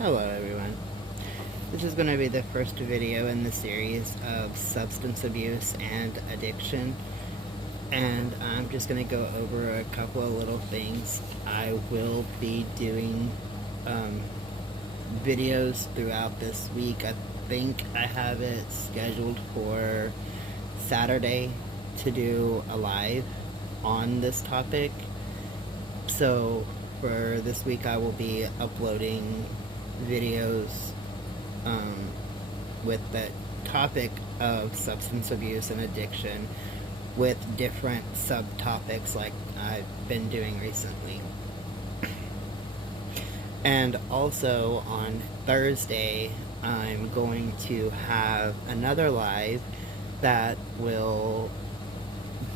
Hello everyone. This is going to be the first video in the series of substance abuse and addiction, and I'm just going to go over a couple of little things. I will be doing videos throughout this week. I think I have it scheduled for Saturday to do a live on this topic. So for this week I will be uploading videos with the topic of substance abuse and addiction with different subtopics like I've been doing recently. And also on Thursday I'm going to have another live that will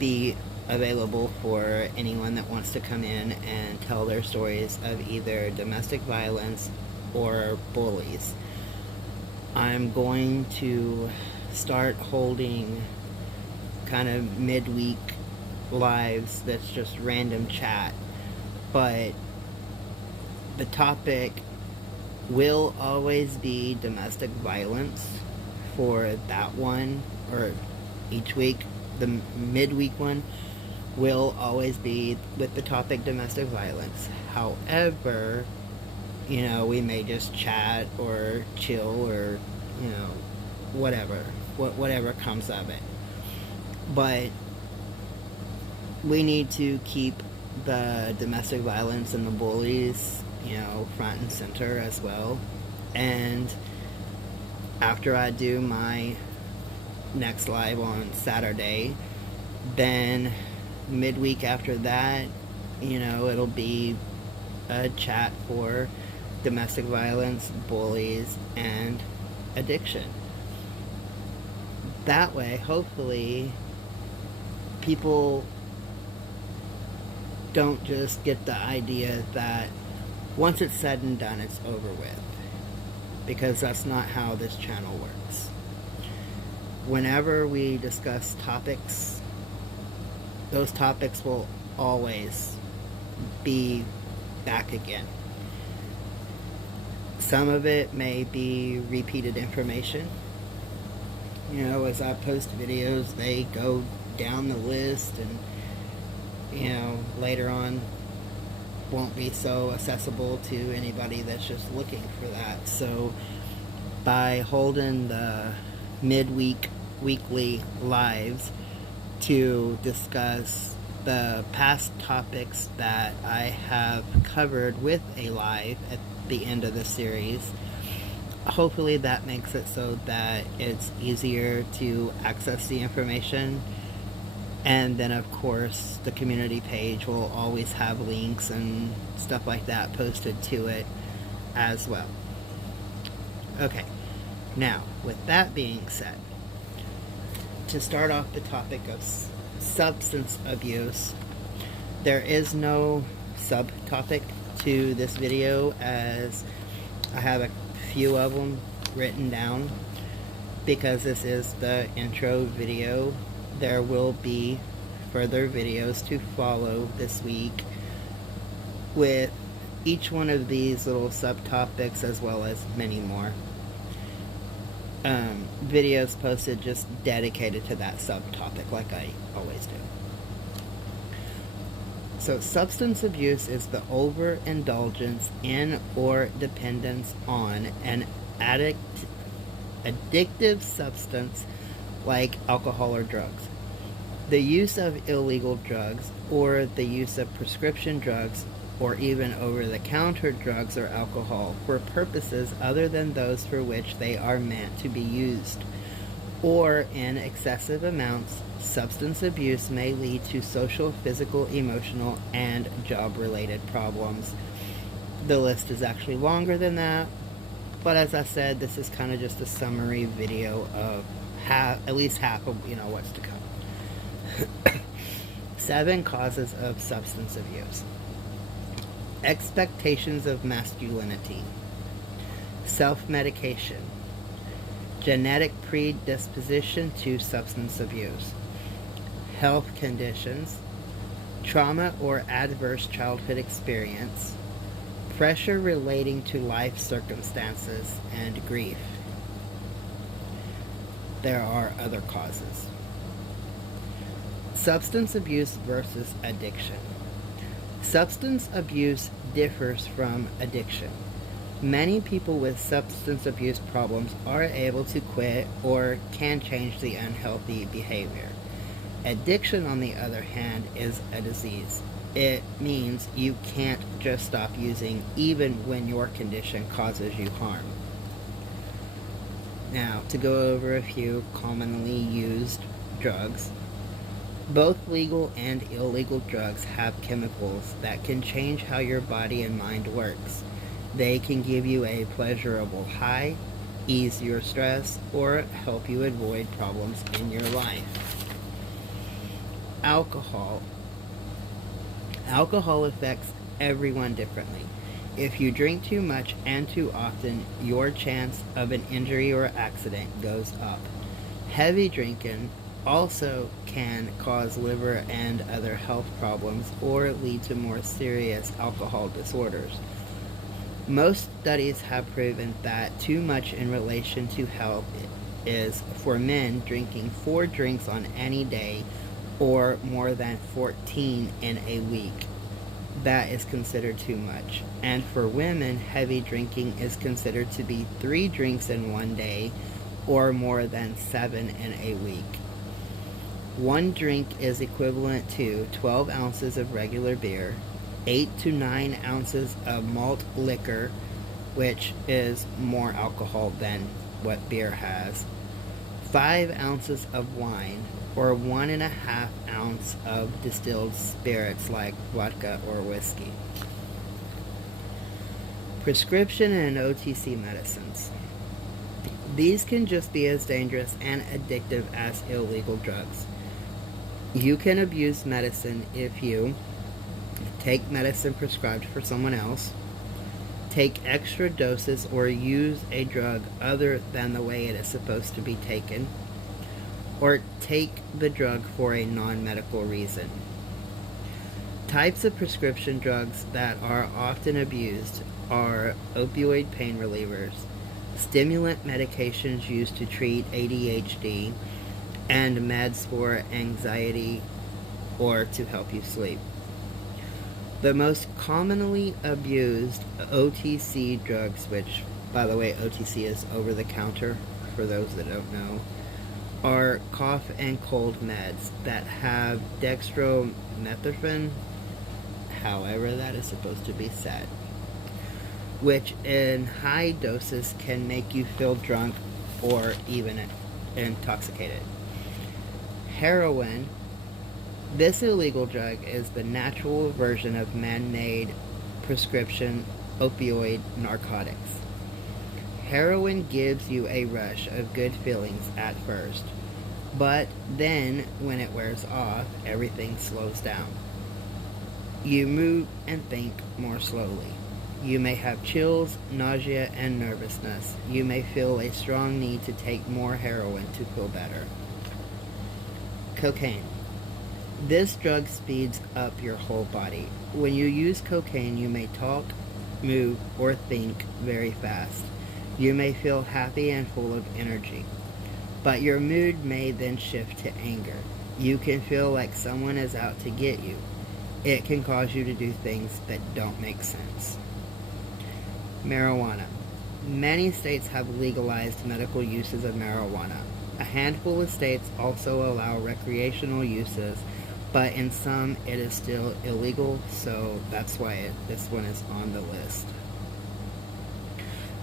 be available for anyone that wants to come in and tell their stories of either domestic violence or bullies. I'm going to start holding kind of midweek lives that's just random chat, but the topic will always be domestic violence for that one, or each week. The midweek one will always be with the topic domestic violence. However, we may just chat or chill or, whatever comes of it. But we need to keep the domestic violence and the bullies, front and center as well. And after I do my next live on Saturday, then midweek after that, it'll be a chat for domestic violence, bullies, and addiction. That way, hopefully, people don't just get the idea that once it's said and done, it's over with. Because that's not how this channel works. Whenever we discuss topics, those topics will always be back again. Some of it may be repeated information. As I post videos, they go down the list and, later on won't be so accessible to anybody that's just looking for that. So by holding the midweek, weekly lives to discuss the past topics that I have covered with a live at the end of the series, hopefully that makes it so that it's easier to access the information. And then of course the community page will always have links and stuff like that posted to it as well. Okay, now with that being said, to start off the topic of substance abuse, there is no subtopic to this video, as I have a few of them written down because this is the intro video. There will be further videos to follow this week with each one of these little subtopics, as well as many more videos posted just dedicated to that subtopic, like I always do. So substance abuse is the overindulgence in or dependence on an addictive substance like alcohol or drugs. The use of illegal drugs, or the use of prescription drugs, or even over-the-counter drugs or alcohol for purposes other than those for which they are meant to be used, or in excessive amounts. Substance abuse may lead to social, physical, emotional, and job-related problems. The list is actually longer than that, but as I said, this is kind of just a summary video of at least half of what's to come. 7 causes of substance abuse. Expectations of masculinity, self-medication, genetic predisposition to substance abuse, health conditions, trauma or adverse childhood experience, pressure relating to life circumstances, and grief. There are other causes. Substance abuse versus addiction. Substance abuse differs from addiction. Many people with substance abuse problems are able to quit or can change the unhealthy behavior. Addiction, on the other hand, is a disease. It means you can't just stop using even when your condition causes you harm. Now, to go over a few commonly used drugs. Both legal and illegal drugs have chemicals that can change how your body and mind works. They can give you a pleasurable high, ease your stress, or help you avoid problems in your life. Alcohol. Alcohol affects everyone differently. If you drink too much and too often, your chance of an injury or accident goes up. Heavy drinking also can cause liver and other health problems or lead to more serious alcohol disorders. Most studies have proven that too much in relation to health is, for men, drinking 4 drinks on any day or more than 14 in a week. That is considered too much. And for women, heavy drinking is considered to be 3 drinks in one day or more than 7 in a week. 1 drink is equivalent to 12 ounces of regular beer, 8 to 9 ounces of malt liquor, which is more alcohol than what beer has, 5 ounces of wine, or 1.5 ounce of distilled spirits like vodka or whiskey. Prescription and OTC medicines. These can just be as dangerous and addictive as illegal drugs. You can abuse medicine if you take medicine prescribed for someone else, take extra doses, or use a drug other than the way it is supposed to be taken, or take the drug for a non-medical reason. Types of prescription drugs that are often abused are opioid pain relievers, stimulant medications used to treat ADHD, and meds for anxiety or to help you sleep. The most commonly abused OTC drugs, which, by the way, OTC is over the counter for those that don't know, are cough and cold meds that have dextromethorphan, however that is supposed to be said, which in high doses can make you feel drunk or even intoxicated. Heroin. This illegal drug is the natural version of man-made prescription opioid narcotics. Heroin gives you a rush of good feelings at first, but then when it wears off, everything slows down. You move and think more slowly. You may have chills, nausea, and nervousness. You may feel a strong need to take more heroin to feel better. Cocaine. This drug speeds up your whole body. When you use cocaine, you may talk, move, or think very fast. You may feel happy and full of energy, but your mood may then shift to anger. You can feel like someone is out to get you. It can cause you to do things that don't make sense. Marijuana. Many states have legalized medical uses of marijuana. A handful of states also allow recreational uses, but in some it is still illegal, so that's why this one is on the list.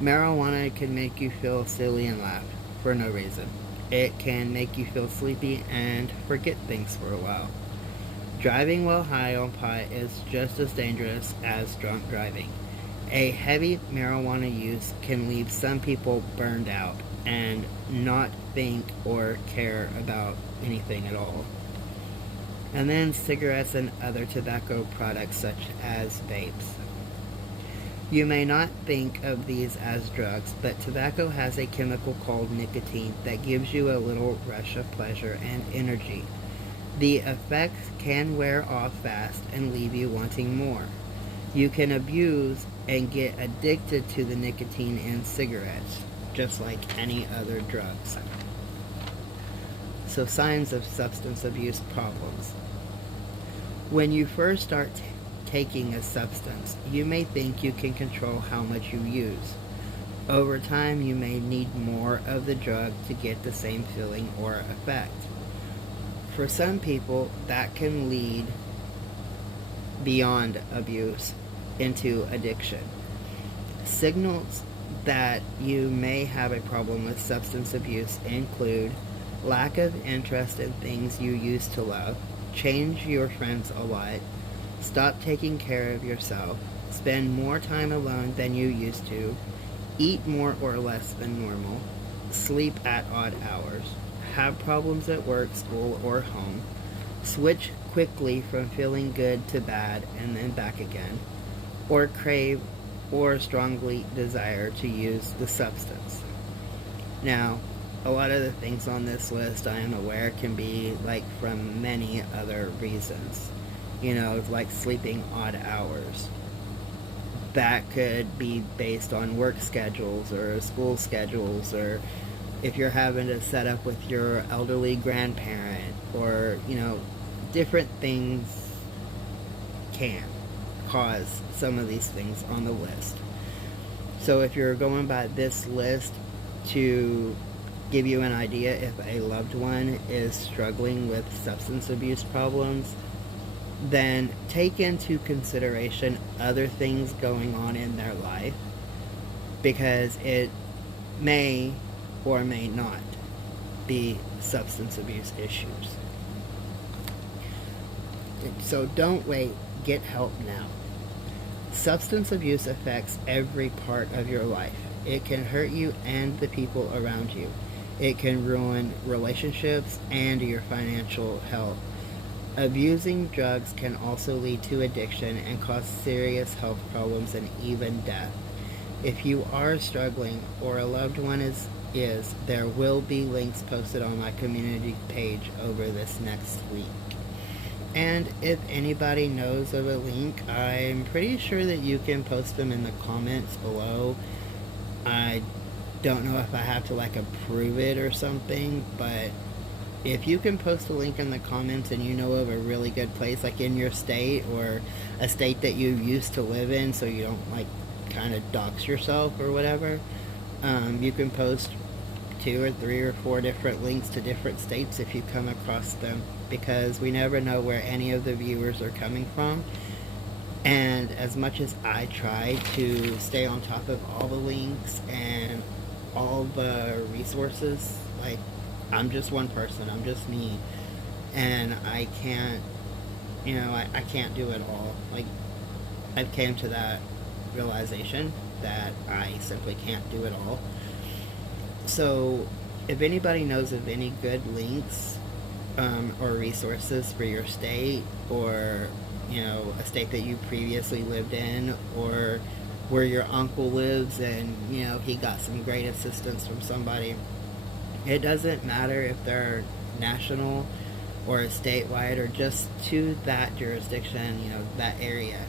Marijuana can make you feel silly and laugh for no reason. It can make you feel sleepy and forget things for a while. Driving while high on pot is just as dangerous as drunk driving. A heavy marijuana use can leave some people burned out and not think or care about anything at all. And then cigarettes and other tobacco products such as vapes. You may not think of these as drugs, but tobacco has a chemical called nicotine that gives you a little rush of pleasure and energy. The effects can wear off fast and leave you wanting more. You can abuse and get addicted to the nicotine in cigarettes, just like any other drugs. So, signs of substance abuse problems. When you first start taking a substance, you may think you can control how much you use. Over time, you may need more of the drug to get the same feeling or effect. For some people, that can lead beyond abuse into addiction. Signals that you may have a problem with substance abuse include lack of interest in things you used to love, change your friends a lot, stop taking care of yourself, spend more time alone than you used to, eat more or less than normal, sleep at odd hours, have problems at work, school, or home, switch quickly from feeling good to bad and then back again, or crave or strongly desire to use the substance. Now, a lot of the things on this list, I am aware, can be like from many other reasons. You know, like sleeping odd hours. That could be based on work schedules or school schedules, or if you're having to set up with your elderly grandparent, or, you know, different things can cause some of these things on the list. So if you're going by this list to give you an idea if a loved one is struggling with substance abuse problems, then take into consideration other things going on in their life, because it may or may not be substance abuse issues. So don't wait, get help now. Substance abuse affects every part of your life. It can hurt you and the people around you. It can ruin relationships and your financial health. Abusing drugs can also lead to addiction and cause serious health problems and even death. If you are struggling or a loved one is, there will be links posted on my community page over this next week. And if anybody knows of a link, I'm pretty sure that you can post them in the comments below. I don't know if I have to like approve it or something, but if you can post a link in the comments and you know of a really good place like in your state or a state that you used to live in, so you don't like kind of dox yourself or whatever, you can post 2 or 3 or 4 different links to different states if you come across them, because we never know where any of the viewers are coming from. And as much as I try to stay on top of all the links and all the resources, like, I'm just one person, I'm just me, and I can't, you know, I can't do it all. Like, I've came to that realization that I simply can't do it all. So if anybody knows of any good links or resources for your state, or, you know, a state that you previously lived in, or where your uncle lives and, you know, he got some great assistance from somebody, it doesn't matter if they're national or statewide or just to that jurisdiction, you know, that area.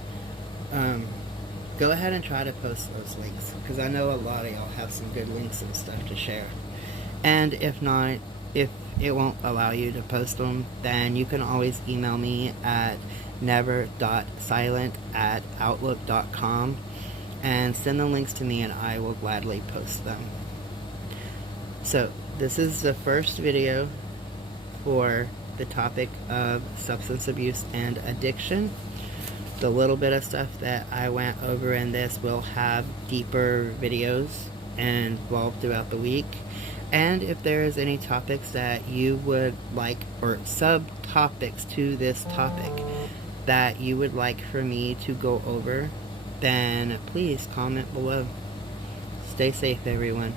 Go ahead and try to post those links, because I know a lot of y'all have some good links and stuff to share. And if not, if it won't allow you to post them, then you can always email me at never.silent@outlook.com and send the links to me, and I will gladly post them. So this is the first video for the topic of substance abuse and addiction. The little bit of stuff that I went over in this will have deeper videos involved throughout the week. And if there is any topics that you would like, or subtopics to this topic that you would like for me to go over, then please comment below. Stay safe, everyone.